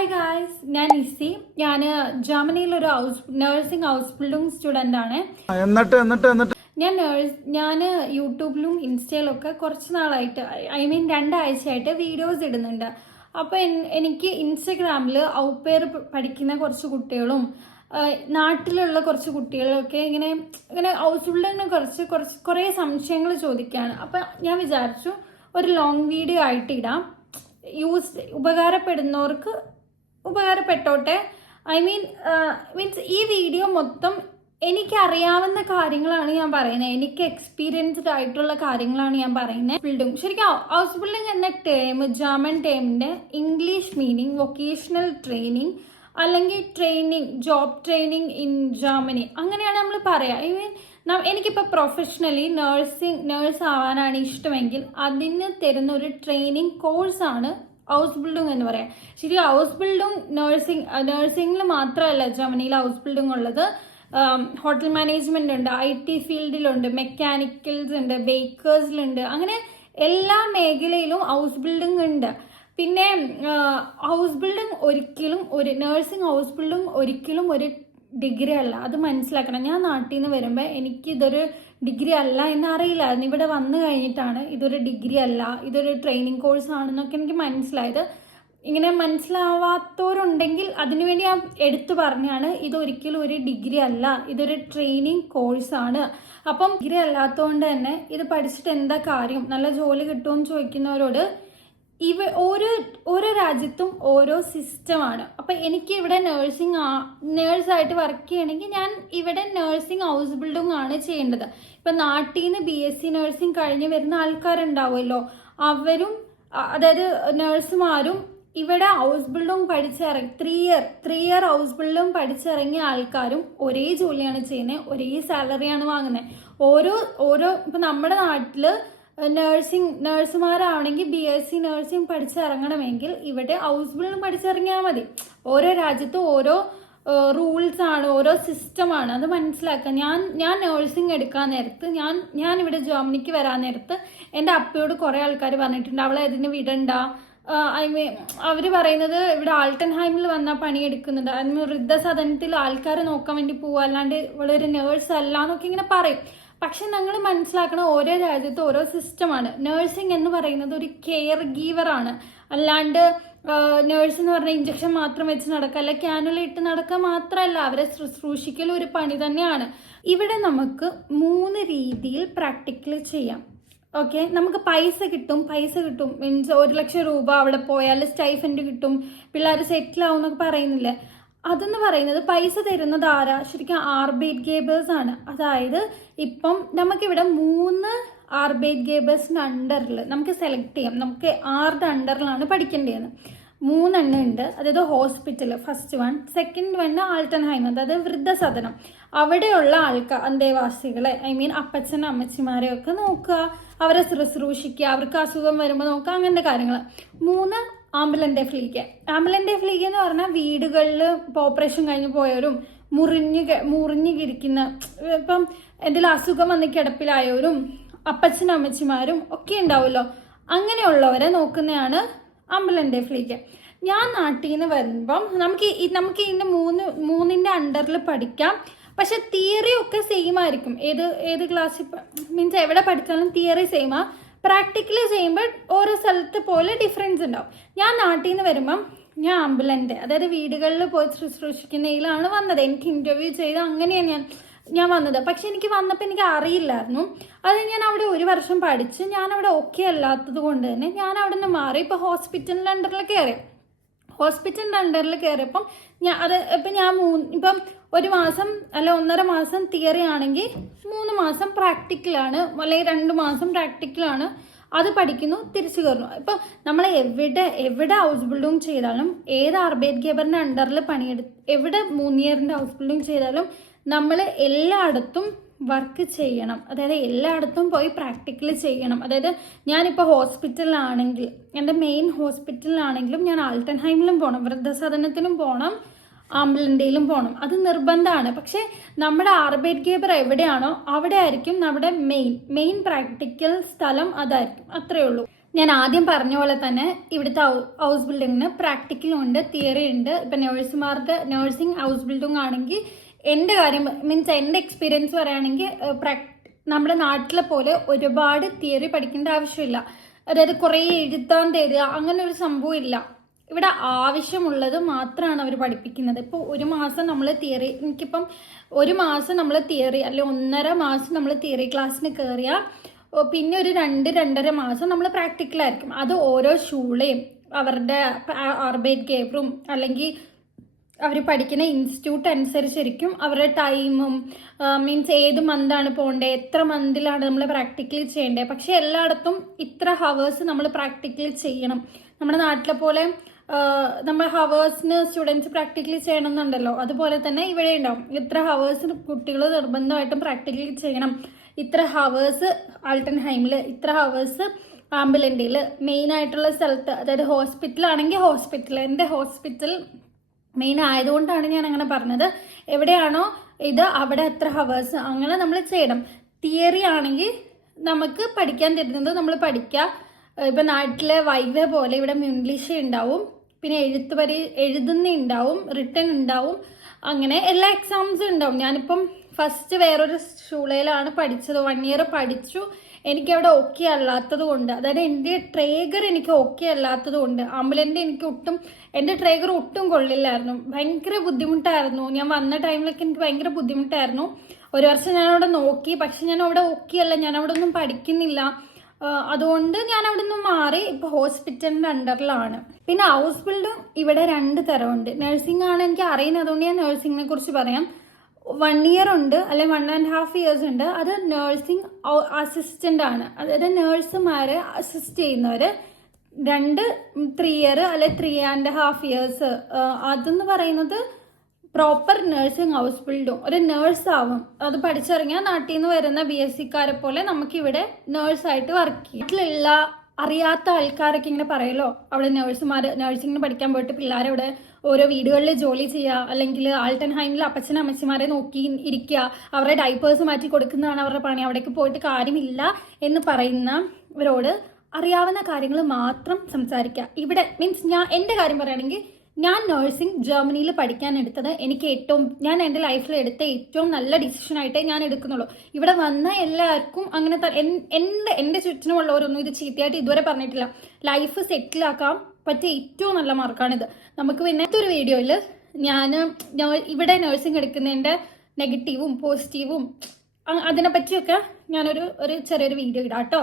Hi guys, ഞാൻ നിസി. ഞാൻ ജർമ്മനിയിലൊരു nursing ഹൗസ്ബിൽഡിംഗ് student ആണ്. ഞാൻ യൂട്യൂബിലും ഇൻസ്റ്റയിലൊക്കെ കുറച്ച് നാളായിട്ട് രണ്ടാഴ്ചയായിട്ട് വീഡിയോസ് ഇടുന്നുണ്ട്. അപ്പോൾ എനിക്ക് ഇൻസ്റ്റഗ്രാമിൽ ഔപെയർ പഠിക്കുന്ന കുറച്ച് കുട്ടികളും നാട്ടിലുള്ള കുറച്ച് കുട്ടികളൊക്കെ ഇങ്ങനെ ഹൗസ് ബിൽഡിങ്ങിനെ കുറേ സംശയങ്ങൾ ചോദിക്കുകയാണ്. അപ്പം ഞാൻ വിചാരിച്ചു ഒരു ലോങ് വീഡിയോ ആയിട്ട് ഇടാം. ഉപകാരപ്പെടുന്നവർക്ക് ഉപകാരപ്പെട്ടോട്ടെ. മീൻസ് ഈ വീഡിയോ മൊത്തം എനിക്കറിയാവുന്ന കാര്യങ്ങളാണ് ഞാൻ പറയുന്നത്. എനിക്ക് എക്സ്പീരിയൻസ്ഡ് ആയിട്ടുള്ള കാര്യങ്ങളാണ് ഞാൻ പറയുന്നത്. ബിൽഡിംഗ് ശരിക്കും ഹൗസ് ബിൽഡിംഗ് എന്ന term German ടേമിൻ്റെ English meaning vocational training അല്ലെങ്കിൽ ജോബ് ട്രെയിനിങ് ഇൻ ജർമ്മനി അങ്ങനെയാണ് നമ്മൾ പറയുക. എനിക്കിപ്പോൾ പ്രൊഫഷണലി നേഴ്സ് ആവാനാണ് ഇഷ്ടമെങ്കിൽ അതിന് തരുന്ന ഒരു ട്രെയിനിങ് കോഴ്സാണ് ഹൗസ് ബിൽഡിംഗ് എന്ന് പറയാം. ശരി, ഹൗസ് ബിൽഡിംഗ് നഴ്സിംഗിൽ മാത്രമല്ല ജർമ്മനിയിൽ ഹൗസ് ബിൽഡിംഗ് ഉള്ളത്. ഹോട്ടൽ മാനേജ്മെന്റ് ഉണ്ട്, IT ഫീൽഡിലുണ്ട്, മെക്കാനിക്കൽസ് ഉണ്ട്, ബേക്കേഴ്സിലുണ്ട്, അങ്ങനെ എല്ലാ മേഖലയിലും ഹൗസ് ബിൽഡിംഗ് ഉണ്ട്. പിന്നെ house building nursing house building ഒരിക്കലും ഒരു ഡിഗ്രി അല്ല, അത് മനസ്സിലാക്കണം. ഞാൻ നാട്ടിൽ നിന്ന് വരുമ്പോൾ എനിക്കിതൊരു ഡിഗ്രി അല്ല എന്നറിയില്ലായിരുന്നു. ഇവിടെ വന്നു കഴിഞ്ഞിട്ടാണ് ഇതൊരു ഡിഗ്രി അല്ല, ഇതൊരു ട്രെയിനിങ് കോഴ്സ് ആണെന്നൊക്കെ എനിക്ക് മനസ്സിലായത്. ഇങ്ങനെ മനസ്സിലാവാത്തവരുണ്ടെങ്കിൽ അതിനുവേണ്ടി ഞാൻ എടുത്തു പറഞ്ഞാണ് ഇതൊരിക്കലും ഒരു ഡിഗ്രി അല്ല, ഇതൊരു ട്രെയിനിങ് കോഴ്സാണ്. അപ്പം ഡിഗ്രി അല്ലാത്തതുകൊണ്ട് തന്നെ ഇത് പഠിച്ചിട്ട് എന്താ കാര്യം, നല്ല ജോലി കിട്ടുമെന്ന് ചോദിക്കുന്നവരോട് ഓരോ രാജ്യത്തും ഓരോ സിസ്റ്റമാണ്. അപ്പം എനിക്ക് ഇവിടെ നേഴ്സായിട്ട് വർക്ക് ചെയ്യണമെങ്കിൽ ഞാൻ ഇവിടെ നഴ്സിംഗ് ഹൗസ് ബിൽഡിംഗ് ആണ് ചെയ്യേണ്ടത്. ഇപ്പം നാട്ടിൽ നിന്ന് BSc നഴ്സിംഗ് കഴിഞ്ഞ് വരുന്ന ആൾക്കാരുണ്ടാവുമല്ലോ, അവരും അതായത് നഴ്സുമാരും ഇവിടെ house building പഠിച്ചിറങ്ങി three year house building പഠിച്ചിറങ്ങിയ ആൾക്കാരും ഒരേ ജോലിയാണ് ചെയ്യുന്നത്, ഒരേ സാലറിയാണ് വാങ്ങുന്നത്. ഓരോ ഇപ്പം നമ്മുടെ നാട്ടിൽ നഴ്സുമാരാണെങ്കിൽ BSc നഴ്സിംഗ് പഠിച്ചിറങ്ങണമെങ്കിൽ ഇവിടെ ഹൗസ് ബിൽഡിംഗ് പഠിച്ചിറങ്ങിയാൽ മതി. ഓരോ രാജ്യത്തും ഓരോ റൂൾസ് ആണ്, ഓരോ സിസ്റ്റമാണ്, അത് മനസ്സിലാക്കുക. ഞാൻ നഴ്സിംഗ് എടുക്കാൻ നേരത്ത് ഞാൻ ഇവിടെ ജർമ്മനിക്ക് വരാൻ നേരത്ത് എൻ്റെ അപ്പയോട് കുറേ ആൾക്കാർ പറഞ്ഞിട്ടുണ്ട് അവളെ അതിന് വിടണ്ട. അവർ പറയുന്നത് ഇവിടെ ആൾട്ടൻഹൈമിൽ വന്നാൽ പണിയെടുക്കുന്നുണ്ട്, അതിന് വൃദ്ധസദനത്തിൽ ആൾക്കാർ നോക്കാൻ വേണ്ടി പോവുക, അല്ലാണ്ട് ഇവളൊരു നേഴ്സ് അല്ല എന്നൊക്കെ ഇങ്ങനെ പറയും. പക്ഷെ ഞങ്ങൾ മനസ്സിലാക്കണം ഓരോ രാജ്യത്തും ഓരോ സിസ്റ്റമാണ്. നഴ്സിംഗ് എന്ന് പറയുന്നത് ഒരു കെയർ ഗീവറാണ്, അല്ലാണ്ട് നേഴ്സ് എന്ന് പറഞ്ഞാൽ ഇഞ്ചക്ഷൻ മാത്രം വെച്ച് നടക്കുക, അല്ല ക്യാനുല ഇട്ട് നടക്കുക മാത്രമല്ല, അവരെ ശുശ്രൂഷിക്കൽ ഒരു പണി തന്നെയാണ്. ഇവിടെ നമുക്ക് 3 രീതിയിൽ പ്രാക്ടിക്കൽ ചെയ്യാം. ഓക്കെ, നമുക്ക് പൈസ കിട്ടും. മീൻസ് 1 ലക്ഷം രൂപ അവിടെ പോയാൽ സ്റ്റൈഫൻഡ് കിട്ടും, പിള്ളേർ സെറ്റിൽ ആവും എന്നൊക്കെ പറയുന്നില്ലേ. അതെന്ന് പറയുന്നത് പൈസ തരുന്നത് ആരാ? ശരിക്കും ആർബൈറ്റ്ഗേബേഴ്സ് ആണ്. അതായത് ഇപ്പം നമുക്കിവിടെ 3 ആർബൈറ്റ്ഗേബേഴ്സിൻ്റെ അണ്ടറിൽ നമുക്ക് സെലക്ട് ചെയ്യാം. നമുക്ക് ആരുടെ അണ്ടറിലാണ് പഠിക്കേണ്ടതെന്ന് 3 എണ്ണം ഉണ്ട്. അതായത് hospital first one, second one ആൾട്ടൻഹൈം, അതായത് വൃദ്ധസദനം. അവിടെയുള്ള അന്തേവാസികളെ അപ്പച്ചനും അമ്മച്ചിമാരെയൊക്കെ നോക്കുക, അവരെ ശുശ്രൂഷിക്കുക, അവർക്ക് അസുഖം വരുമ്പോൾ നോക്കുക, അങ്ങനത്തെ കാര്യങ്ങൾ. 3 ആംബുലൻസ് ഫ്ലീക്ക് എന്ന് പറഞ്ഞാൽ വീടുകളിൽ ഓപ്പറേഷൻ കഴിഞ്ഞ് പോയവരും മുറിഞ്ഞിരിക്കുന്ന ഇപ്പം എന്തെങ്കിലും അസുഖം വന്ന് കിടപ്പിലായവരും അപ്പച്ചനും അമ്മച്ചിമാരും ഒക്കെ ഉണ്ടാവുമല്ലോ, അങ്ങനെയുള്ളവരെ നോക്കുന്നതാണ് ആംബുലൻസ് ഫ്ലീക്ക്. ഞാൻ നാട്ടിൽ നിന്ന് വരുമ്പം നമുക്ക് ഇതിൻ്റെ മൂന്നിൻ്റെ അണ്ടറിൽ പഠിക്കാം. പക്ഷെ തിയറി ഒക്കെ സെയിം ആയിരിക്കും. ഏത് ക്ലാസ്സിൽ മീൻസ് എവിടെ പഠിച്ചാലും തിയറി സെയിമാ. പ്രാക്ടിക്കലി ചെയ്യുമ്പോൾ ഓരോ സ്ഥലത്ത് പോലെ ഡിഫറൻസ് ഉണ്ടാവും. ഞാൻ നാട്ടിൽ നിന്ന് വരുമ്പം ഞാൻ ആംബുലൻസ്, അതായത് വീടുകളിൽ പോയി ശുശ്രൂഷിക്കുന്നതിലാണ് വന്നത്. എനിക്ക് ഇൻ്റർവ്യൂ ചെയ്ത് അങ്ങനെയാണ് ഞാൻ വന്നത്. പക്ഷെ എനിക്ക് വന്നപ്പോൾ എനിക്ക് അറിയില്ലായിരുന്നു. അത് ഞാൻ അവിടെ 1 വർഷം പഠിച്ച് ഞാൻ അവിടെ ഓക്കെ അല്ലാത്തത് കൊണ്ട് തന്നെ ഞാൻ അവിടെ നിന്ന് മാറി ഇപ്പോൾ ഹോസ്പിറ്റലിൻ്റെ അണ്ടറിൽ കയറി. കയറിയപ്പം ഇപ്പം 1 മാസം അല്ല 1.5 മാസം തിയറി ആണെങ്കിൽ 3 മാസം പ്രാക്ടിക്കലാണ്, അല്ലെങ്കിൽ 2 മാസം പ്രാക്ടിക്കലാണ്. അത് പഠിക്കുന്നു, തിരിച്ചു കയറുന്നു. ഇപ്പം നമ്മൾ എവിടെ ഹൗസ് ബിൽഡിംഗ് ചെയ്താലും, ഏത് ആർബൈറ്റ്ഗേബറിൻ്റെ അണ്ടറിൽ എവിടെ 3 ഇയറിൻ്റെ ഹൗസ് ബിൽഡിംഗ് ചെയ്താലും നമ്മൾ എല്ലായിടത്തും വർക്ക് ചെയ്യണം. അതായത് എല്ലായിടത്തും പോയി പ്രാക്ടിക്കൽ ചെയ്യണം. അതായത് ഞാനിപ്പോൾ ഹോസ്പിറ്റലിലാണെങ്കിൽ, എൻ്റെ മെയിൻ ഹോസ്പിറ്റലിലാണെങ്കിലും ഞാൻ ആൾട്ടൻഹൈമിലും പോകണം, വൃദ്ധസദനത്തിലും പോകണം, ആംബുലൻസിലും പോകണം. അത് നിർബന്ധമാണ്. പക്ഷേ നമ്മുടെ ആർബൈറ്റ്ഗേബർ എവിടെയാണോ അവിടെ ആയിരിക്കും നമ്മുടെ മെയിൻ പ്രാക്ടിക്കൽ സ്ഥലം, അതായിരിക്കും. അത്രയേ ഉള്ളൂ. ഞാൻ ആദ്യം പറഞ്ഞ പോലെ തന്നെ ഇവിടുത്തെ ഹൗസ് ബിൽഡിങ്ങിന് പ്രാക്ടിക്കലും ഉണ്ട്, തിയറി ഉണ്ട്. ഇപ്പം നേഴ്സുമാരുടെ നേഴ്സിംഗ് ഹൗസ് ബിൽഡിംഗ് ആണെങ്കിൽ എൻ്റെ കാര്യം മീൻസ് എൻ്റെ എക്സ്പീരിയൻസ് പറയുകയാണെങ്കിൽ നമ്മുടെ നാട്ടിലെ പോലെ ഒരുപാട് തിയറി പഠിക്കേണ്ട ആവശ്യമില്ല. അതായത് കുറേ എഴുതാൻ തരിക അങ്ങനെ ഒരു സംഭവം ഇല്ല. ഇവിടെ ആവശ്യമുള്ളത് മാത്രമാണ് അവർ പഠിപ്പിക്കുന്നത്. ഇപ്പോൾ ഒരു മാസം നമ്മൾ തിയറി, എനിക്കിപ്പം ഒരു മാസം നമ്മൾ തിയറി അല്ലെങ്കിൽ 1.5 മാസം നമ്മൾ തിയറി ക്ലാസ്സിന് കയറിയാൽ പിന്നെ ഒരു 2-2.5 മാസം നമ്മൾ പ്രാക്ടിക്കലായിരിക്കും. അത് ഓരോ ഷൂളയും അവരുടെ ആർബൈറ്റ് കേപ്പറും അല്ലെങ്കിൽ അവർ പഠിക്കുന്ന ഇൻസ്റ്റിറ്റ്യൂട്ട് അനുസരിച്ചിരിക്കും അവരുടെ ടൈമും, മീൻസ് ഏത് മന്താണ് പോകേണ്ടത്, എത്ര മന്തിലാണ് നമ്മൾ പ്രാക്ടിക്കലി ചെയ്യേണ്ടത്. പക്ഷെ എല്ലായിടത്തും ഇത്ര ഹവേഴ്സ് നമ്മൾ പ്രാക്ടിക്കലി ചെയ്യണം. നമ്മുടെ നാട്ടിലെ പോലെ നമ്മൾ ഹവേഴ്സിന് സ്റ്റുഡൻസ് പ്രാക്ടിക്കലി ചെയ്യണമെന്നുണ്ടല്ലോ, അതുപോലെ തന്നെ ഇവിടെ ഉണ്ടാവും. ഇത്ര ഹവേഴ്സ് കുട്ടികൾ നിർബന്ധമായിട്ടും പ്രാക്ടിക്കലി ചെയ്യണം, ഇത്ര ഹവേഴ്സ് ആൾട്ടൻഹൈമിൽ, ഇത്ര ഹവേഴ്സ് ആംബുലൻറ്റിൽ, മെയിൻ ആയിട്ടുള്ള സ്ഥലത്ത്, അതായത് ഹോസ്പിറ്റലാണെങ്കിൽ ഹോസ്പിറ്റൽ, എൻ്റെ ഹോസ്പിറ്റൽ മെയിൻ ആയതുകൊണ്ടാണ് ഞാൻ അങ്ങനെ പറഞ്ഞത്. എവിടെയാണോ ഇത് അവിടെ അത്ര ഹവേഴ്സ് അങ്ങനെ നമ്മൾ ചെയ്യണം. തിയറി ആണെങ്കിൽ നമുക്ക് പഠിക്കാൻ തരുന്നത് നമ്മൾ പഠിക്കുക. ഇപ്പം നാട്ടിലെ വൈവേ പോലെ ഇവിടെ ഇംഗ്ലീഷ് ഉണ്ടാവും, പിന്നെ എഴുതുന്ന ഉണ്ടാവും, റിട്ടൺ ഉണ്ടാവും, അങ്ങനെ എല്ലാ എക്സാംസും ഉണ്ടാവും. ഞാനിപ്പം ഫസ്റ്റ് വേറൊരു സ്കൂളിലാണ് പഠിച്ചത്, 1 ഇയർ പഠിച്ചു. എനിക്കവിടെ ഓക്കെ അല്ലാത്തത് കൊണ്ട്, അതായത് എൻ്റെ ട്രേഗർ എനിക്ക് ഓക്കെ അല്ലാത്തത് കൊണ്ട്, ആംബുലൻറ്റ് എനിക്ക് എൻ്റെ ട്രേഗർ ഒട്ടും കൊള്ളില്ലായിരുന്നു. ഭയങ്കര ബുദ്ധിമുട്ടായിരുന്നു. ഞാൻ വന്ന ടൈമിലൊക്കെ എനിക്ക് ഭയങ്കര ബുദ്ധിമുട്ടായിരുന്നു. 1 വർഷം ഞാനവിടെ നോക്കി, പക്ഷെ ഞാൻ അവിടെ ഓക്കെ അല്ല, ഞാൻ അവിടെ ഒന്നും പഠിക്കുന്നില്ല. അതുകൊണ്ട് ഞാൻ അവിടെ നിന്ന് മാറി ഇപ്പോൾ ഹോസ്പിറ്റലിൻ്റെ അണ്ടറിലാണ്. പിന്നെ ഹൗസ് ബിൽഡും ഇവിടെ 2 തരമുണ്ട്. നഴ്സിംഗ് ആണ് എനിക്ക് അറിയുന്നത്, അതുകൊണ്ട് ഞാൻ നഴ്സിംഗിനെ കുറിച്ച് പറയാം. 1 ഇയർ ഉണ്ട്, അല്ലെങ്കിൽ 1.5 ഇയേഴ്സ് ഉണ്ട്. അത് നഴ്സിംഗ് അസിസ്റ്റൻ്റ് ആണ്, അതായത് നേഴ്സുമാരെ അസിസ്റ്റ് ചെയ്യുന്നവർ. 3 ഇയർ അല്ലെങ്കിൽ 3.5 ഇയേഴ്സ്. അതെന്ന് പറയുന്നത് പ്രോപ്പർ നഴ്സിംഗ് ഹൗസ് ബിൽഡും ഒരു നേഴ്സ് ആവും. അത് പഠിച്ചിറങ്ങിയാൽ നാട്ടിൽ നിന്ന് വരുന്ന BSc-ക്കാരെ പോലെ നമുക്കിവിടെ നേഴ്സായിട്ട് വർക്ക് ചെയ്യും. വീട്ടിലുള്ള അറിയാത്ത ആൾക്കാരൊക്കെ ഇങ്ങനെ പറയുമല്ലോ, അവിടെ നഴ്സിംഗിന് പഠിക്കാൻ പോയിട്ട് പിള്ളേരവിടെ ഓരോ വീടുകളിൽ ജോലി ചെയ്യുക, അല്ലെങ്കിൽ ആൾട്ടൻഹൈമിൽ അപ്പച്ചനും അമ്മച്ചിമാരെ നോക്കി ഇരിക്കുക, അവരുടെ ഡൈപ്പേഴ്സ് മാറ്റി കൊടുക്കുന്നതാണ് അവരുടെ പണി, അവിടേക്ക് പോയിട്ട് കാര്യമില്ല എന്ന് പറയുന്നവരോട് അറിയാവുന്ന കാര്യങ്ങൾ മാത്രം സംസാരിക്കുക. ഇവിടെ മീൻസ് എൻ്റെ കാര്യം പറയുകയാണെങ്കിൽ, ഞാൻ നഴ്സിംഗ് ജർമ്മനിയിൽ പഠിക്കാൻ എടുത്തത് ഞാൻ എൻ്റെ ലൈഫിൽ എടുത്ത ഏറ്റവും നല്ല ഡിസിഷനായിട്ടേ ഞാൻ എടുക്കുന്നുള്ളൂ. ഇവിടെ വന്ന എല്ലാവർക്കും അങ്ങനെ എൻ്റെ ചുറ്റിനുമുള്ളവരൊന്നും ഇത് ചീത്തയായിട്ട് ഇതുവരെ പറഞ്ഞിട്ടില്ല. ലൈഫ് സെറ്റിലാക്കാൻ പറ്റിയ ഏറ്റവും നല്ല മാർക്കാണിത്. നമുക്ക് പിന്നെ ഒരു വീഡിയോയിൽ ഞാൻ ഇവിടെ നഴ്സിംഗ് എടുക്കുന്നതിൻ്റെ നെഗറ്റീവും പോസിറ്റീവും അതിനെ പറ്റിയൊക്കെ ഞാനൊരു ചെറിയൊരു വീഡിയോ ഇടാം കേട്ടോ.